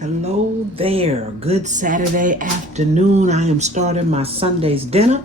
Hello there. Good Saturday afternoon. I am starting my Sunday's dinner.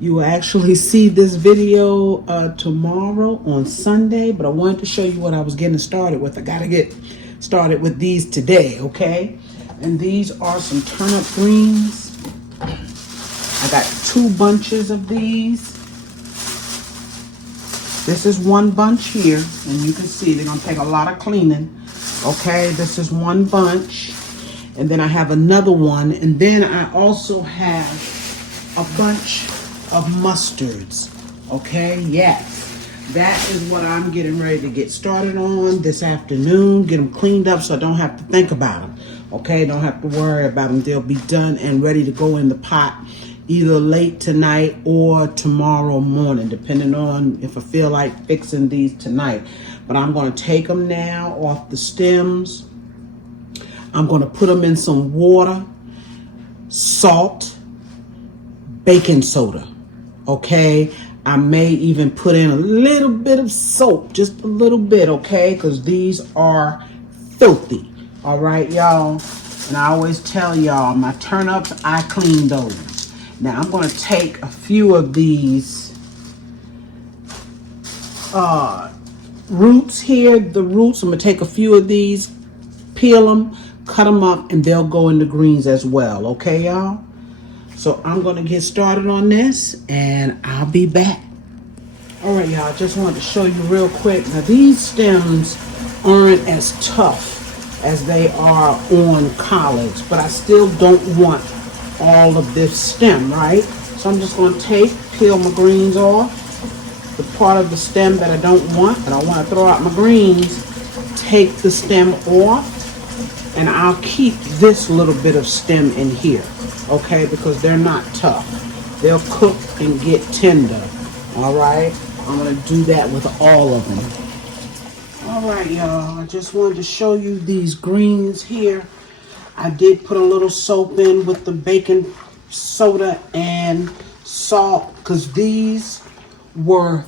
You will actually see this video tomorrow on Sunday, but I wanted to show you what I was getting started with. I got to get started with these today, okay? And these are some turnip greens. I got 2 bunches of these. This is 1 bunch here, and you can see they're going to take a lot of cleaning. Okay, this is 1 bunch, and then I have another one, and then I also have a bunch of mustards. Okay, yes, that is what I'm getting ready to get started on this afternoon. Get them cleaned up so I don't have to think about them. Okay, don't have to worry about them. They'll be done and ready to go in the pot either late tonight or tomorrow morning, depending on if I feel like fixing these tonight. But I'm going to take them now off the stems. I'm going to put them in some water, salt, baking soda. Okay? I may even put in a little bit of soap, just a little bit, okay? Because these are filthy. All right, y'all? And I always tell y'all, my turnips, I clean those. Now, I'm going to take a few of these roots here, the roots. I'm going to take a few of these, peel them, cut them up, and they'll go in the greens as well. Okay, y'all? So I'm going to get started on this, and I'll be back. All right, y'all. Just wanted to show you real quick. Now, these stems aren't as tough as they are on collards, but I still don't want all of this stem, right? So I'm just going to peel my greens off. The part of the stem that I don't want, but I want to throw out my greens, take the stem off, and I'll keep this little bit of stem in here, okay, because they're not tough. They'll cook and get tender, all right? I'm going to do that with all of them. All right, y'all, I just wanted to show you these greens here. I did put a little soap in with the baking soda and salt because these were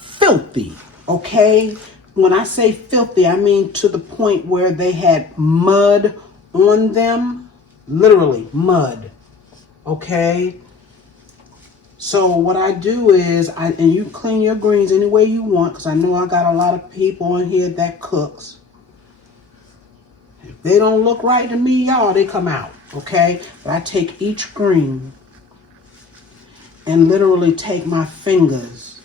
filthy, okay? When I say filthy, I mean to the point where they had mud on them, literally mud, okay? So what I do is, and you clean your greens any way you want, because I know I got a lot of people in here that cooks. If they don't look right to me, y'all, they come out, okay? But I take each green and literally take my fingers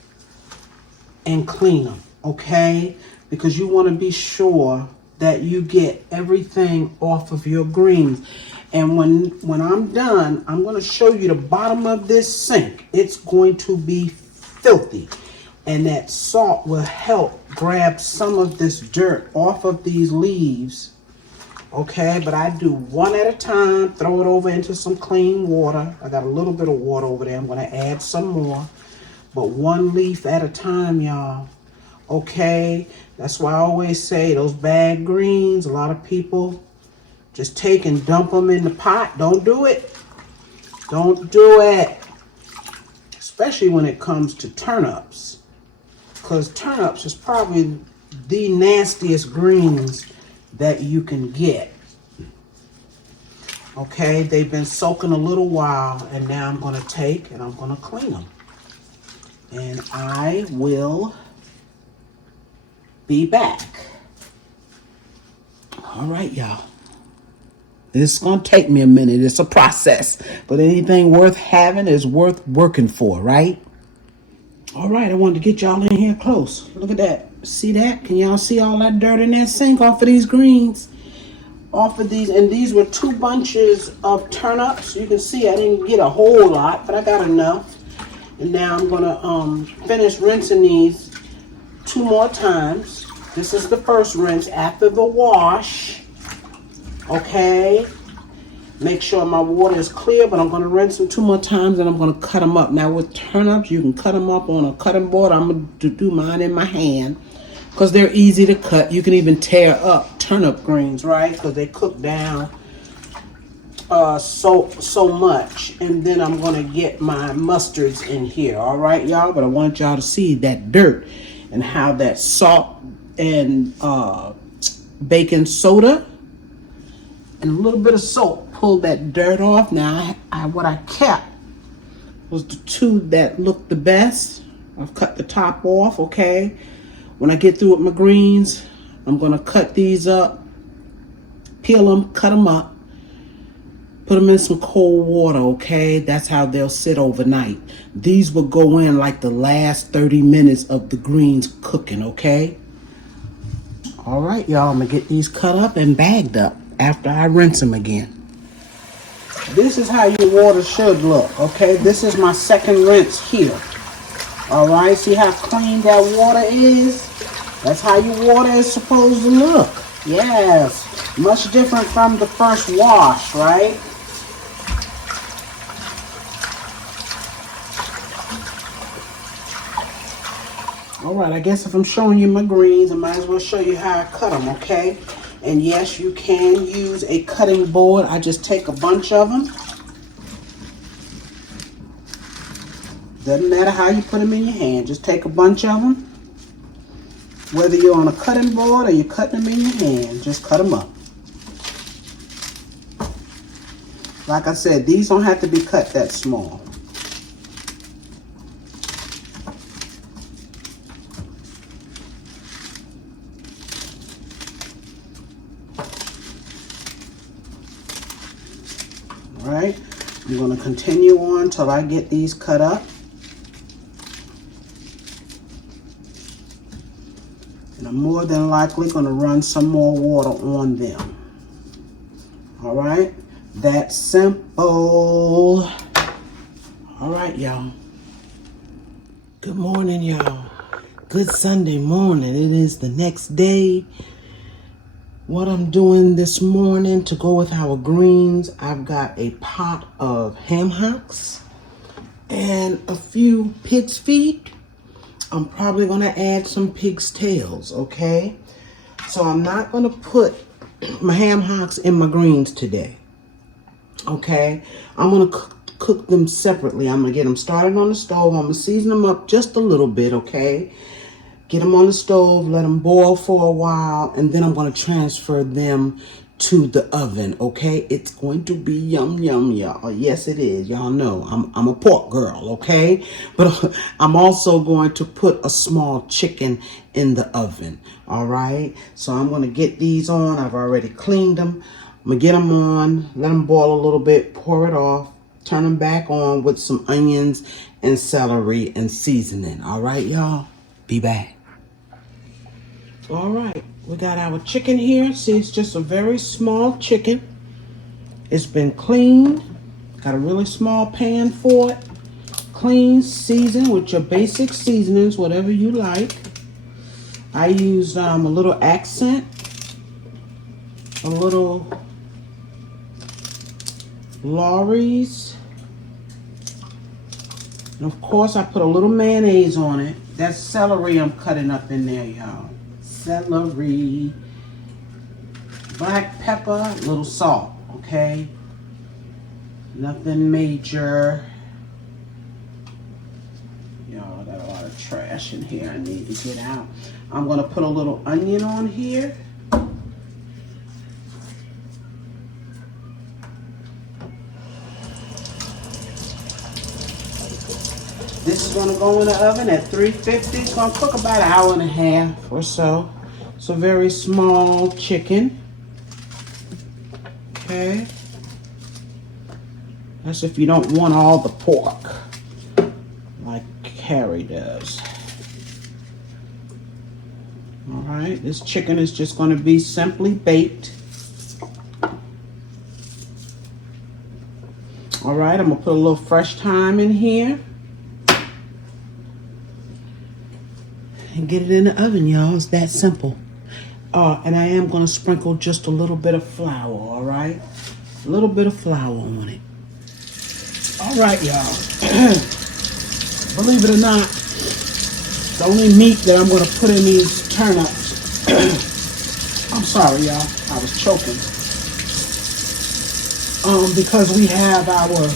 and clean them, okay? Because you want to be sure that you get everything off of your greens. And when I'm done, I'm going to show you the bottom of this sink. It's going to be filthy. And that salt will help grab some of this dirt off of these leaves. Okay, but I do one at a time, throw it over into some clean water. I got a little bit of water over there. I'm going to add some more, but 1 leaf at a time, y'all. Okay, that's why I always say those bad greens, a lot of people just take and dump them in the pot. Don't do it. Don't do it. Especially when it comes to turnips, because turnips is probably the nastiest greens that you can get. Okay, they've been soaking a little while, and now I'm going to take and I'm going to clean them. And I will be back. All right, y'all. This is going to take me a minute. It's a process, but anything worth having is worth working for, right? All right, I wanted to get y'all in here close. Look at that. See that? Can y'all see all that dirt in that sink off of these greens? Off of these, and these were 2 bunches of turnips. You can see I didn't get a whole lot, but I got enough. And now I'm gonna finish rinsing these 2 more times. This is the first rinse after the wash. Okay. Make sure my water is clear, but I'm going to rinse them 2 more times, and I'm going to cut them up. Now, with turnips, you can cut them up on a cutting board. I'm going to do mine in my hand because they're easy to cut. You can even tear up turnip greens, right? Because they cook down so much. And then I'm going to get my mustards in here, all right, y'all? But I want y'all to see that dirt and how that salt and baking soda and a little bit of salt. Pull that dirt off. Now, what I kept was the two that looked the best. I've cut the top off, okay? When I get through with my greens, I'm gonna cut these up, peel them, cut them up, put them in some cold water, okay? That's how they'll sit overnight. These will go in like the last 30 minutes of the greens cooking, okay? All right, y'all, I'm gonna get these cut up and bagged up after I rinse them again. This is how your water should look, okay? This is my second rinse here. All right, see how clean that water is? That's how your water is supposed to look. Yes, much different from the first wash, right? All right, I guess if I'm showing you my greens, I might as well show you how I cut them, okay? And yes, you can use a cutting board. I just take a bunch of them. Doesn't matter how you put them in your hand. Just take a bunch of them. Whether you're on a cutting board or you're cutting them in your hand, just cut them up. Like I said, these don't have to be cut that small. All right, I'm going to continue on till I get these cut up. And I'm more than likely going to run some more water on them. All right, that's simple. All right, y'all. Good morning, y'all. Good Sunday morning. It is the next day. What I'm doing this morning to go with our greens, I've got a pot of ham hocks and a few pig's feet. I'm probably going to add some pig's tails, okay? So I'm not going to put my ham hocks in my greens today, okay? I'm going to cook them separately. I'm going to get them started on the stove. I'm going to season them up just a little bit, okay? Get them on the stove, let them boil for a while, and then I'm going to transfer them to the oven, okay? It's going to be yum, yum, y'all. Yes, it is. Y'all know I'm a pork girl, okay? But I'm also going to put a small chicken in the oven, all right? So I'm going to get these on. I've already cleaned them. I'm going to get them on, let them boil a little bit, pour it off, turn them back on with some onions and celery and seasoning, all right, y'all? Be back. All right, we got our chicken here. See, it's just a very small chicken. It's been cleaned. Got a really small pan for it. Clean, seasoned with your basic seasonings, whatever you like. I used a little accent, a little Lawry's, and of course I put a little mayonnaise on it. That's celery I'm cutting up in there, y'all. Celery, black pepper, a little salt, okay? Nothing major. Y'all, got a lot of trash in here I need to get out. I'm gonna put a little onion on here. This is going to go in the oven at 350. It's going to cook about an hour and a half or so. It's a very small chicken. Okay. That's if you don't want all the pork, like Carrie does. All right. This chicken is just going to be simply baked. All right. I'm going to put a little fresh thyme in here. And get it in the oven, y'all. It's that simple. And I am going to sprinkle just a little bit of flour, all right? A little bit of flour on it. All right, y'all. Believe it or not, the only meat that I'm going to put in these turnips, I'm sorry, y'all. I was choking. Because we have our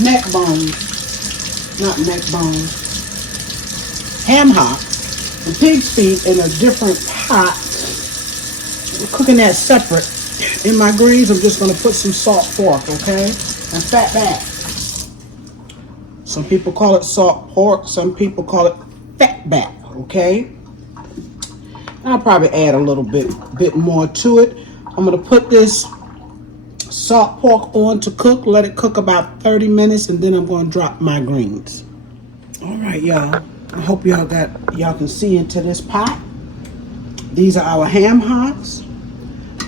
neck bones, not neck bones, ham hocks and pig's feet in a different pot. We're cooking that separate. In my greens, I'm just going to put some salt pork, okay? And fat back. Some people call it salt pork. Some people call it fat back, okay? I'll probably add a little bit more to it. I'm going to put this salt pork on to cook. Let it cook about 30 minutes, and then I'm going to drop my greens. All right, y'all. I hope y'all can see into this pot. These are our ham hocks,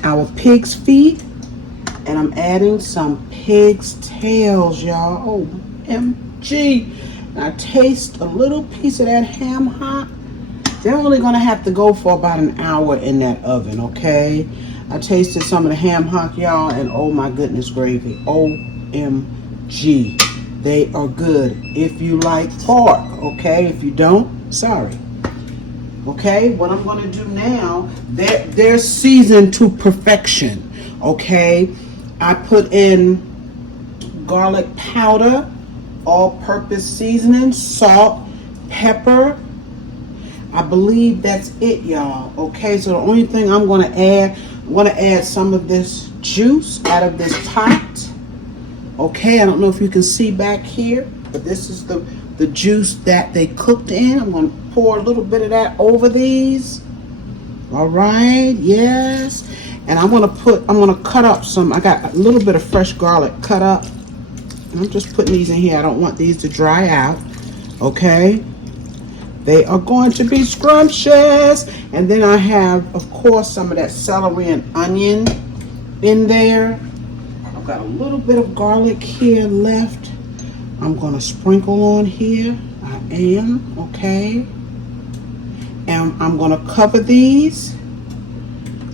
our pig's feet, and I'm adding some pig's tails, y'all. OMG. I taste a little piece of that ham hock. They're only gonna have to go for about an hour in that oven, okay? I tasted some of the ham hock, y'all, and oh my goodness gravy. OMG. They are good if you like pork, okay? If you don't, sorry. Okay, what I'm going to do now, they're seasoned to perfection, okay? I put in garlic powder, all-purpose seasoning, salt, pepper. I believe that's it, y'all, okay? So the only thing I'm going to add some of this juice out of this pot, okay? I don't know if you can see back here, but this is the juice that they cooked in. I'm going to pour a little bit of that over these. All right, yes. And I'm going to cut up some, I got a little bit of fresh garlic cut up. And I'm just putting these in here. I don't want these to dry out, okay? They are going to be scrumptious. And then I have, of course, some of that celery and onion in there. I've got a little bit of garlic here left. I'm going to sprinkle on here. I am, okay. And I'm going to cover these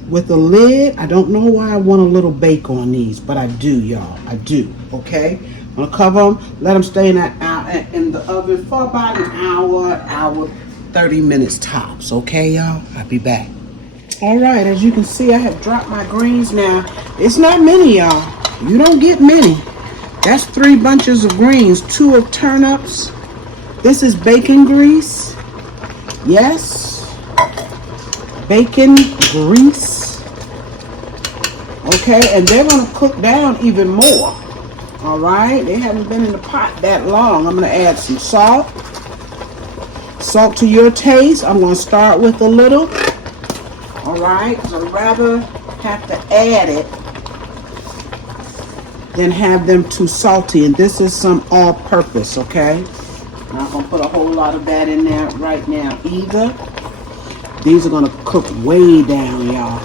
with a lid. I don't know why I want a little bake on these, but I do, y'all. I do, okay. I'm going to cover them, let them stay in the oven for about an hour, 30 minutes tops, okay, y'all? I'll be back. All right, as you can see, I have dropped my greens now. It's not many, y'all. You don't get many. That's 3 bunches of greens, 2 of turnips. This is bacon grease. Yes. Bacon grease. Okay, and they're going to cook down even more. All right, they haven't been in the pot that long. I'm going to add some salt. Salt to your taste. I'm going to start with a little. All right, because I'd rather have to add it than have them too salty. And this is some all-purpose, okay? I'm not gonna put a whole lot of that in there right now either. These are gonna cook way down, y'all.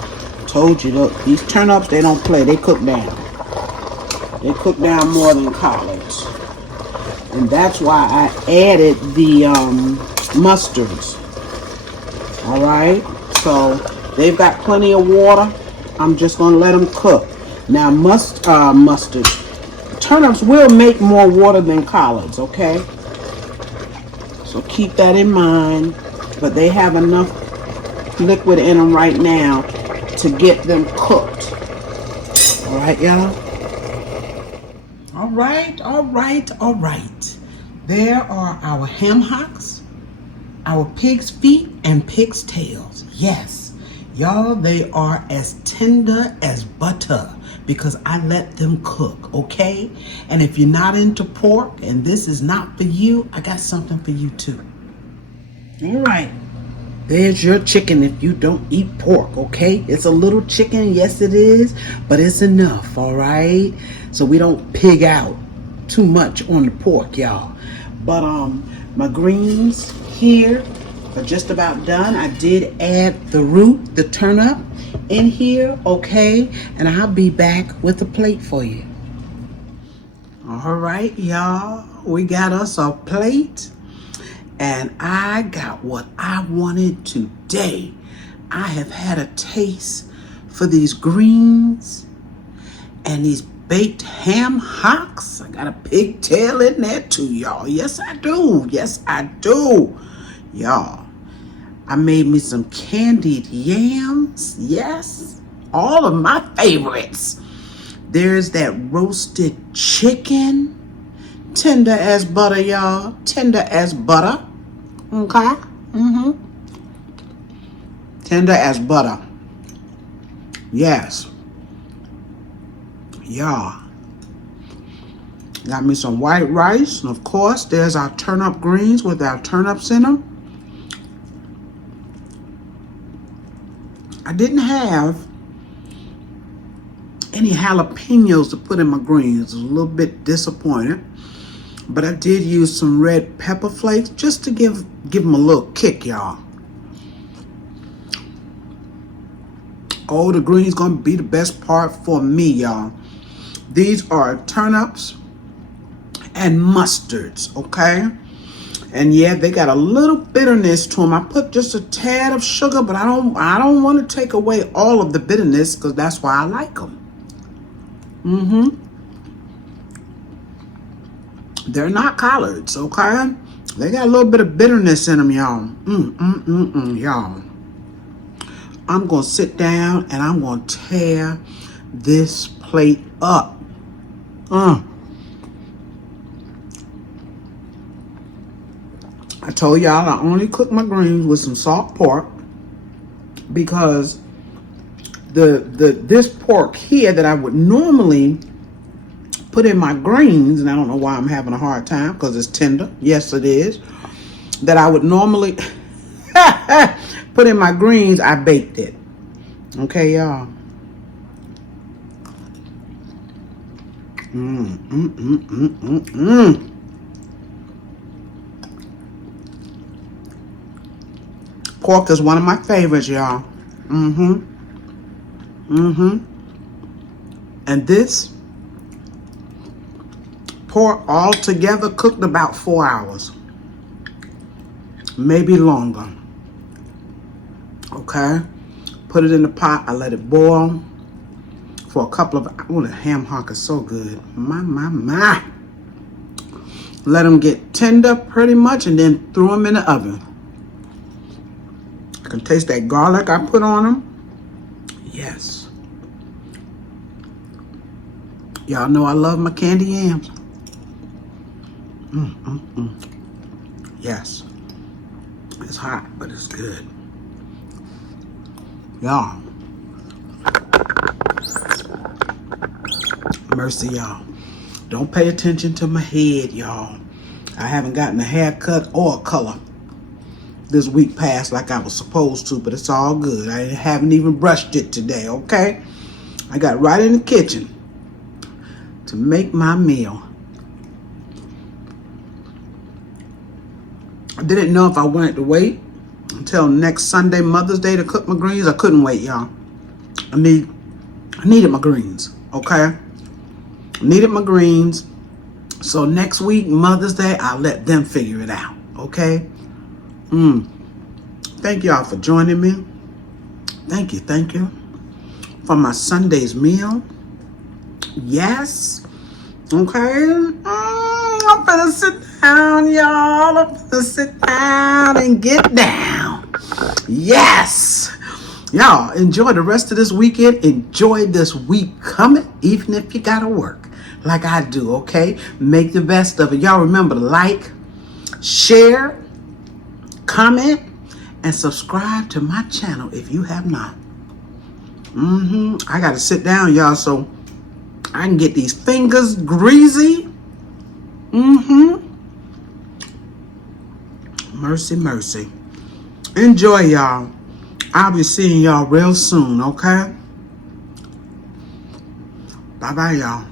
Told you, look, these turnips, they don't play, they cook down. They cook down more than collards. And that's why I added the mustards. All right, so they've got plenty of water. I'm just gonna let them cook. Now, mustard. Turnips will make more water than collards, okay? So keep that in mind. But they have enough liquid in them right now to get them cooked. All right, y'all? All right. There are our ham hocks, our pig's feet, and pig's tails. Yes, y'all, they are as tender as butter, because I let them cook, okay? And if you're not into pork and this is not for you, I got something for you too. All right, there's your chicken if you don't eat pork, okay? It's a little chicken, yes it is, but it's enough, all right? So we don't pig out too much on the pork, y'all. But my greens here are just about done. I did add the root, the turnip, in here, okay? And I'll be back with a plate for you. All right, y'all, we got us a plate, and I got what I wanted today. I have had a taste for these greens and these baked ham hocks. I got a pigtail in there too, y'all. Yes, I do. Y'all, I made me some candied yams. Yes, all of my favorites. There's that roasted chicken. Tender as butter, y'all. Tender as butter. Okay? Tender as butter. Yes. Y'all. Got me some white rice. And of course, there's our turnip greens with our turnips in them. I didn't have any jalapenos to put in my greens. I was a little bit disappointed. But I did use some red pepper flakes just to give them a little kick, y'all. Oh, the green's gonna be the best part for me, y'all. These are turnips and mustards, okay? And yeah, they got a little bitterness to them. I put just a tad of sugar, but I don't want to take away all of the bitterness because that's why I like them. They're not collards, okay? They got a little bit of bitterness in them, y'all. Y'all. I'm going to sit down and I'm going to tear this plate up. I told y'all I only cook my greens with some salt pork because this pork here that I would normally put in my greens, and I don't know why I'm having a hard time because it's tender. Yes, it is. That I would normally put in my greens, I baked it. Okay, y'all. Pork is one of my favorites, y'all. And this pork all together cooked about 4 hours. Maybe longer. Okay. Put it in the pot. I let it boil for a couple of hours. Oh, the ham hock is so good. My. Let them get tender pretty much and then throw them in the oven. I can taste that garlic I put on them. Yes. Y'all know I love my candy yams. Yes. It's hot, but it's good. Y'all. Mercy, y'all. Don't pay attention to my head, y'all. I haven't gotten a haircut or a color this week past like I was supposed to, but it's all good. I haven't even brushed it today, okay? I got right in the kitchen to make my meal. I didn't know if I wanted to wait until next Sunday, Mother's Day, to cook my greens. I couldn't wait, y'all. I needed my greens, okay? I needed my greens. So next week, Mother's Day, I'll let them figure it out, okay? Thank y'all for joining me. Thank you. For my Sunday's meal. Yes. Okay. I'm gonna sit down, y'all. I'm gonna sit down and get down. Yes. Y'all, enjoy the rest of this weekend. Enjoy this week coming, even if you gotta work like I do, okay? Make the best of it. Y'all remember to like, share, comment, and subscribe to my channel if you have not. I gotta sit down, y'all, so I can get these fingers greasy. Mercy. Enjoy, y'all. I'll be seeing y'all real soon, okay? Bye-bye, y'all.